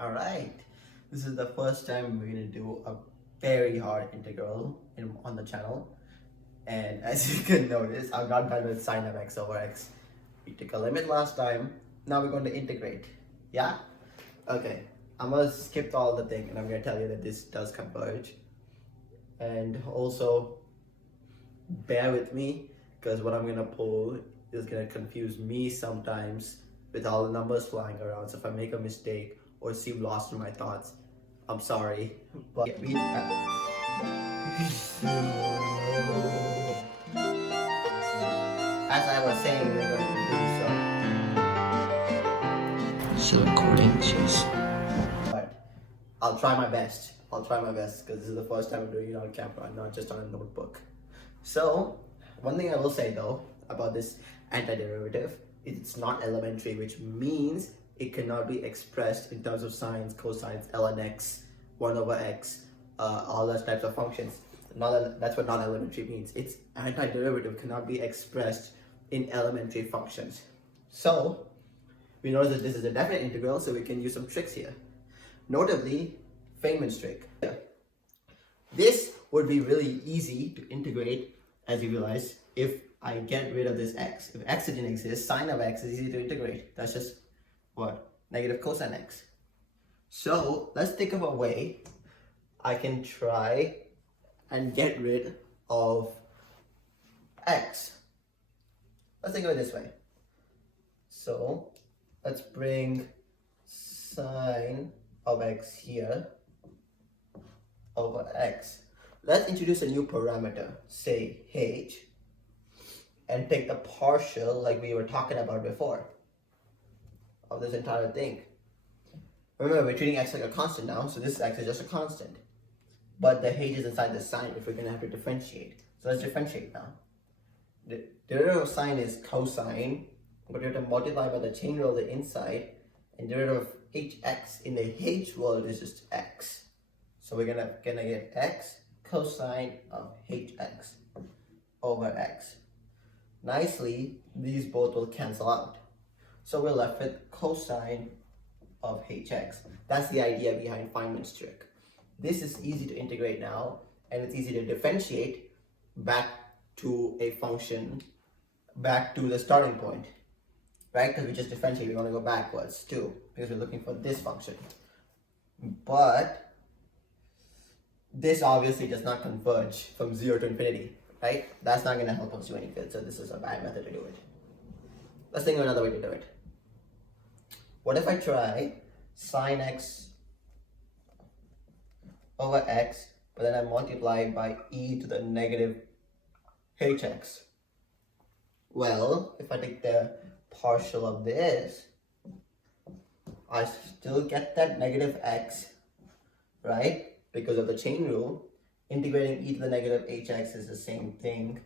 All right, this is the first time we're gonna do a very hard integral on the channel, and as you can notice, I'm not done with sine of x over x. We took a limit last time. Now we're going to integrate. Yeah. Okay. I'm gonna skip all the thing, and I'm gonna tell you that this does converge, and also bear with me because what I'm gonna pull is gonna confuse me sometimes with all the numbers flying around. So if I make a mistake or seem lost in my thoughts, I'm sorry. But as I was saying, we're going to do so. Still recording, jeez. But I'll try my best. I'll try my best because this is the first time I'm doing it on camera, not just on a notebook. So, one thing I will say though about this antiderivative, it's not elementary, which means it cannot be expressed in terms of sines, cosines, ln x, 1 over x, all those types of functions. That's what non-elementary means. Its antiderivative cannot be expressed in elementary functions. So, we notice that this is a definite integral, so we can use some tricks here. Notably, Feynman's trick. This would be really easy to integrate, as you realize, if I get rid of this x. If x didn't exist, sine of x is easy to integrate. That's just what? Negative cosine x. So let's think of a way I can try and get rid of x. Let's think of it this way. So let's bring sine of x here over x. Let's introduce a new parameter, say h, and take the partial like we were talking about before of this entire thing. Remember, we're treating x like a constant now, so this x is just a constant. But the h is inside the sign if we're going to have to differentiate. So let's differentiate now. The derivative of sine is cosine, but we have to multiply by the chain rule on the inside, and derivative of hx in the h world is just x. So we're gonna get x cosine of hx over x. Nicely, these both will cancel out. So we're left with cosine of hx. That's the idea behind Feynman's trick. This is easy to integrate now, and it's easy to differentiate back to a function, back to the starting point, right? Because we just differentiate, we want to go backwards too, because we're looking for this function. But this obviously does not converge from 0 to infinity, right? That's not going to help us do any good, so this is a bad method to do it. Let's think of another way to do it. What if I try sine x over x, but then I multiply by e to the negative hx? Well, if I take the partial of this, I still get that negative x, right? Because of the chain rule. Integrating e to the negative hx is the same thing,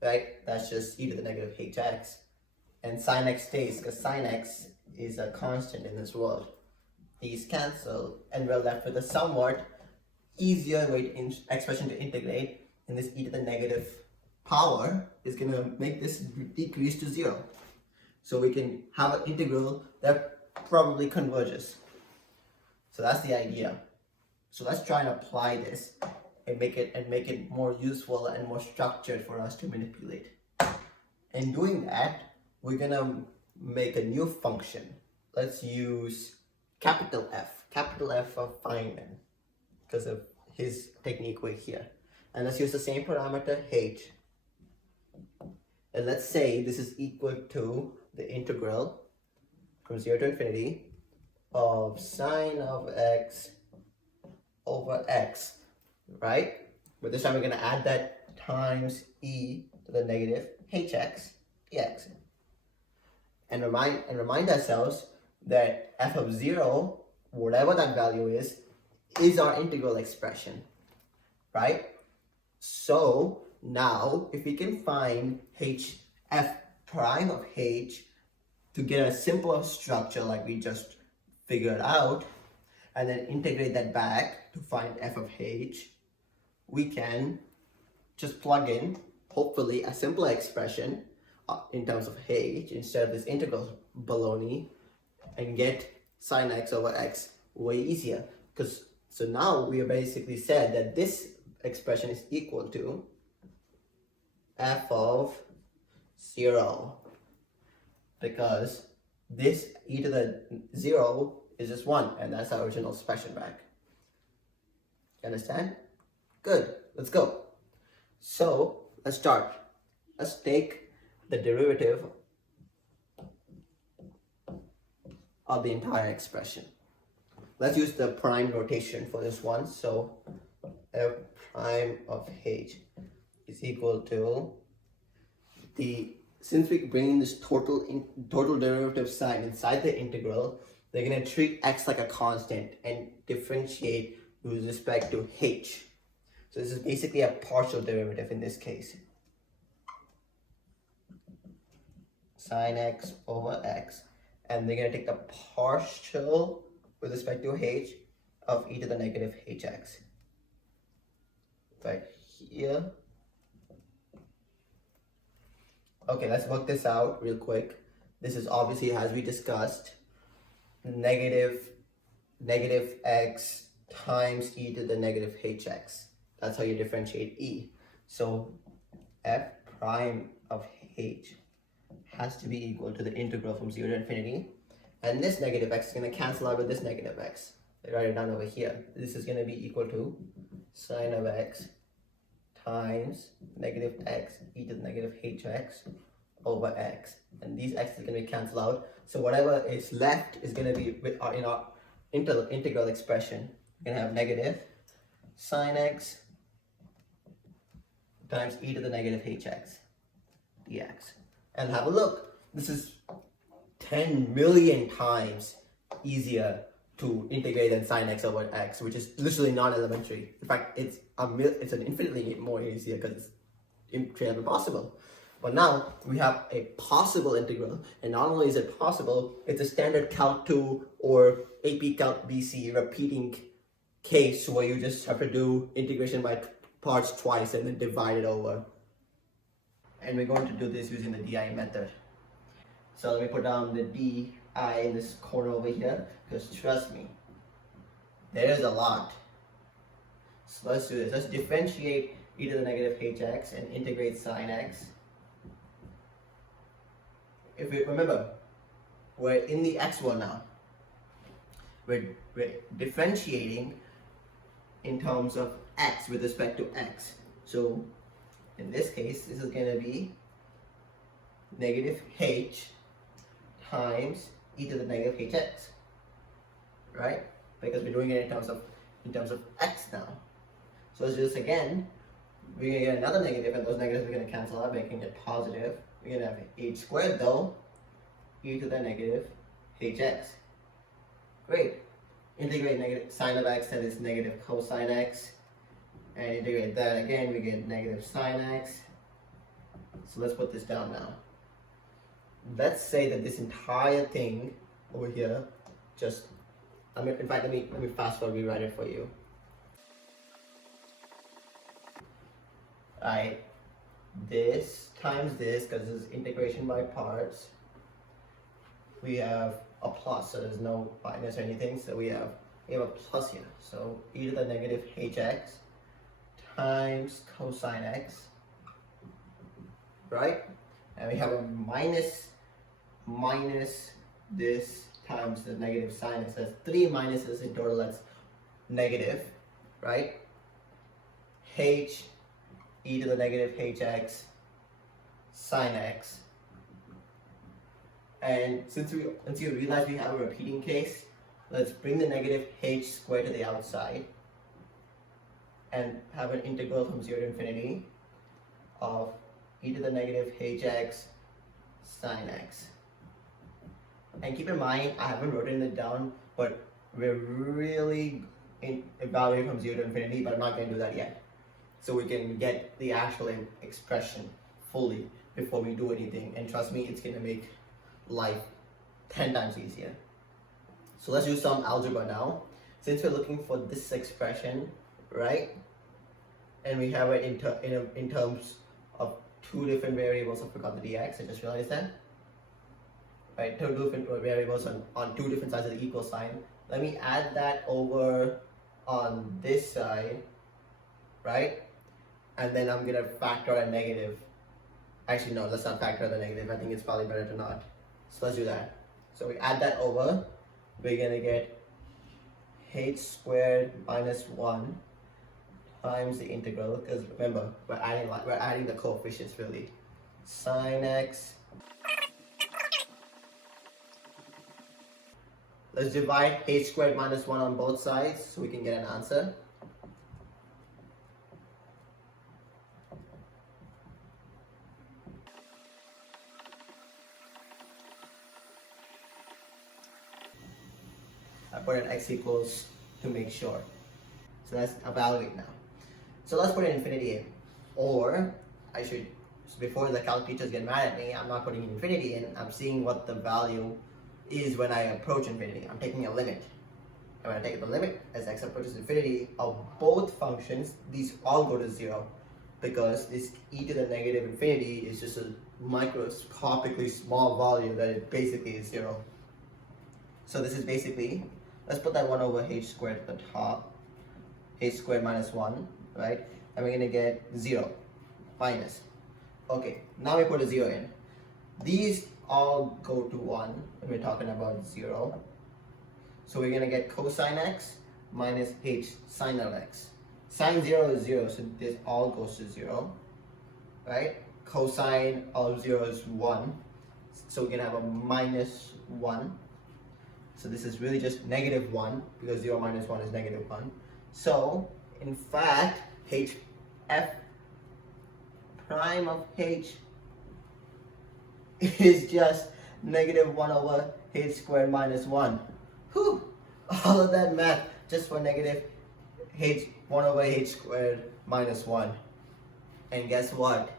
right? That's just e to the negative hx. And sine x stays, because sine x is a constant in this world. These cancel, and we're left with a somewhat easier way to expression to integrate, and this e to the negative power is going to make this decrease to 0. So we can have an integral that probably converges. So that's the idea. So let's try and apply this and make it more useful and more structured for us to manipulate. In doing that, we're gonna make a new function. Let's use capital F of Feynman, because of his technique way here. And let's use the same parameter h. And let's say this is equal to the integral from 0 to infinity of sine of x over x, right? But this time we're going to add that times e to the negative hx dx. And remind ourselves that f of 0, whatever that value is our integral expression, right? So now if we can find f prime of h to get a simpler structure like we just figured out, and then integrate that back to find f of h, we can just plug in, hopefully, a simpler expression in terms of h instead of this integral baloney, and get sine x over x way easier. Because so now we have basically said that this expression is equal to f of 0, because this e to the 0 is just 1, and that's our original expression back. Understand? Good. Let's go. So let's start. Let's take the derivative of the entire expression. Let's use the prime notation for this one. So f prime of h is equal to since we bring in this total derivative sign inside the integral, they're going to treat x like a constant and differentiate with respect to h. So this is basically a partial derivative in this case. Sine x over x. And they're going to take the partial with respect to h of e to the negative hx. Right here. Okay, let's work this out real quick. This is obviously, as we discussed, negative x times e to the negative hx. That's how you differentiate e. So f prime of h has to be equal to the integral from 0 to infinity. And this negative x is going to cancel out with this negative x. I write it down over here. This is going to be equal to sine of x times negative x e to the negative hx over x. And these x's are going to be cancelled out. So whatever is left is going to be in our integral expression. We're going to have negative sine x times e to the negative hx dx. And have a look. This is 10 million times easier to integrate than sine x over x, which is literally non-elementary. In fact, it's an infinitely more easier because it's trivially possible. But now we have a possible integral, and not only is it possible, it's a standard Calc 2 or AP Calc BC repeating case where you just have to do integration by parts twice and then divide it over. And we're going to do this using the DI method. So let me put down the DI in this corner over here, because trust me, there is a lot. So let's do this. Let's differentiate e to the negative hx and integrate sine x. If we remember, we're in the x one now. We're differentiating in terms of x with respect to x. So in this case, this is going to be negative h times e to the negative hx, right? Because we're doing it in terms of x now. So let's do this again. We're going to get another negative, and those negatives are going to cancel out, making it positive. We're going to have h squared though, e to the negative hx. Great. Integrate negative sine of x, that is negative cosine x. And integrate that again, we get negative sine x. So let's put this down now. Let's say that this entire thing over here just, in fact, let me fast forward, rewrite it for you. Alright, this times this, because this is integration by parts. We have a plus, so there's no minus or anything, so we have a plus here. So e to the negative hx times cosine x, right? And we have a minus this times the negative sine x. That's 3 minuses in total, that's negative, right? H e to the negative hx sine x. And since you realize we have a repeating case, let's bring the negative h squared to the outside and have an integral from 0 to infinity of e to the negative hx sine x. And keep in mind, I haven't written it down, but we're really evaluating from 0 to infinity, but I'm not going to do that yet. So we can get the actual expression fully before we do anything. And trust me, it's going to make life 10 times easier. So let's do some algebra now. Since we're looking for this expression, right? And we have it in terms of two different variables. I forgot the dx, I just realized that. right? Two different variables on two different sides of the equal sign. Let me add that over on this side, right? And then I'm gonna factor a negative. Actually, no, let's not factor the negative. I think it's probably better to not. So let's do that. So we add that over. We're gonna get h squared minus 1 times the integral, because remember, we're adding the coefficients really. Sine x. Let's divide h squared minus 1 on both sides so we can get an answer. I put an x equals to make sure. So let's evaluate now. So let's put an infinity in. Or I should, before the calculators get mad at me, I'm not putting infinity in. I'm seeing what the value is when I approach infinity. I'm taking a limit. And when I take the limit as x approaches infinity of both functions, these all go to 0. Because this e to the negative infinity is just a microscopically small value that it basically is 0. So this is basically, let's put that 1 over h squared at the top. H squared minus 1, right? And we're going to get 0 minus. Okay, now we put a 0 in. These all go to 1 when we're talking about 0. So we're going to get cosine x minus h sine of x. Sine 0 is 0, so this all goes to 0, right? Cosine of 0 is 1, so we're going to have a minus 1. So this is really just negative 1, because 0 minus 1 is negative 1. So, in fact, f prime of h is just negative 1 over h squared minus 1. Whew! All of that math just for negative 1 over h squared minus 1. And guess what?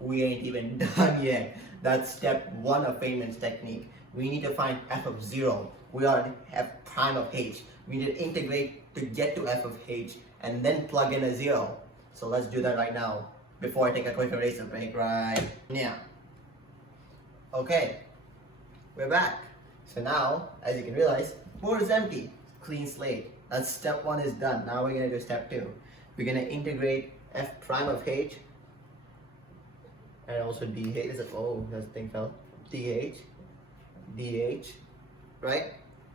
We ain't even done yet. That's step 1 of Feynman's technique. We need to find f of 0. We are f prime of h. We need to integrate to get to f of h and then plug in a 0. So let's do that right now before I take a quick eraser break right now. Okay, we're back. So now, as you can realize, board is empty. Clean slate. That's step 1 is done. Now we're going to do step 2. We're going to integrate f prime of h and also dh. Oh, that thing fell. dh, right?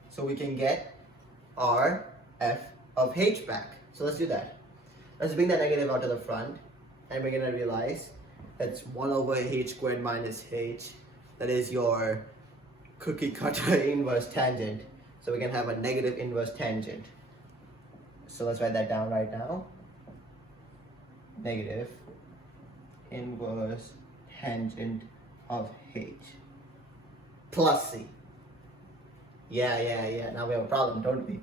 So we can get our f of h back. So let's do that. Let's bring that negative out to the front, and we're going to realize that's 1 over h squared minus h. That is your cookie cutter inverse tangent. So we can have a negative inverse tangent. So let's write that down right now. Negative inverse tangent of h plus c. Yeah. Now we have a problem, don't we?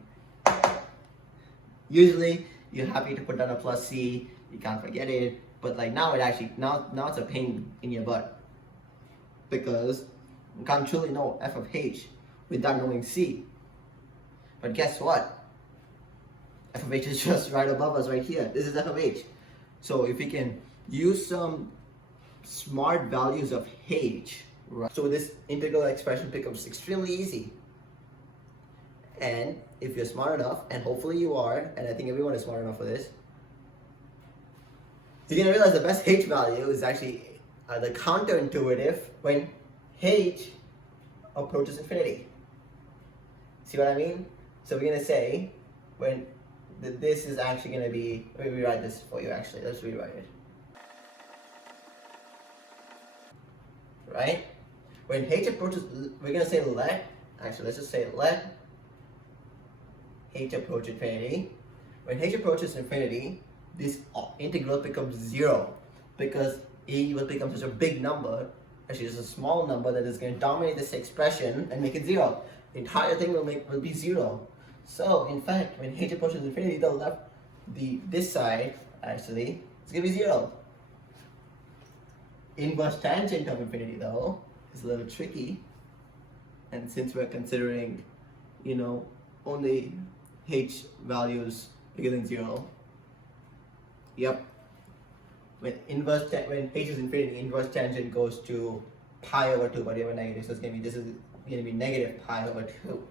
Usually you're happy to put down a plus c, you can't forget it, but like now it's a pain in your butt, because you can't truly know f of h without knowing c. But guess what? F of h is just right above us right here. This is f of h. So if we can use some smart values of h, right, so this integral expression becomes extremely easy. And if you're smart enough, and hopefully you are, and I think everyone is smart enough for this, you're going to realize the best h value is actually the counterintuitive when h approaches infinity. See what I mean? So we're going to say when this is actually going to be, let me rewrite this for you actually, let's rewrite it. Right? When h approaches, we're going to say let's just say let h approach infinity. When h approaches infinity, this integral becomes 0, because e will become such a big number, actually it's a small number that is going to dominate this expression and make it 0. The entire thing will be 0. So in fact, when h approaches infinity, this side actually is going to be 0. Inverse tangent of infinity though is a little tricky, and since we're considering, only h values bigger than 0, yep, when h is infinity, inverse tangent goes to pi over 2, but we have a negative, so it's going to be, this is going to be negative pi over 2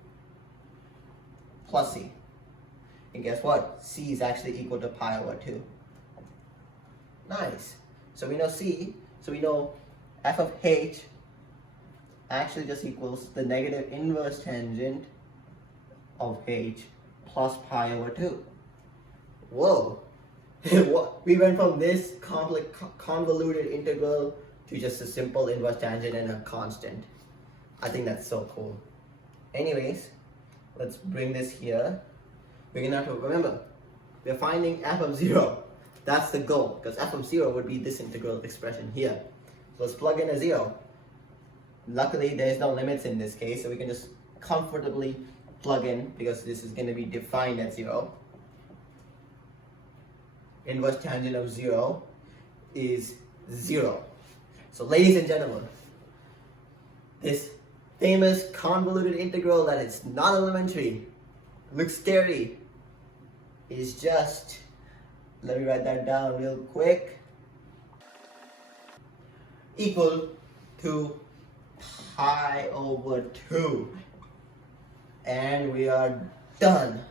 plus c. And guess what? C is actually equal to pi over 2. Nice. So we know C, so we know f of h actually just equals the negative inverse tangent of h plus pi over 2. Whoa. We went from this convoluted integral to just a simple inverse tangent and a constant. I think that's so cool. Anyways, let's bring this here. We're gonna have to remember, we're finding f of 0. That's the goal, because f of 0 would be this integral expression here. So let's plug in a 0. Luckily, there's no limits in this case, so we can just comfortably plug in, because this is going to be defined at 0. Inverse tangent of 0 is 0. So ladies and gentlemen, this famous convoluted integral that is not elementary, looks scary, is just, let me write that down real quick, equal to pi over 2. And we are done.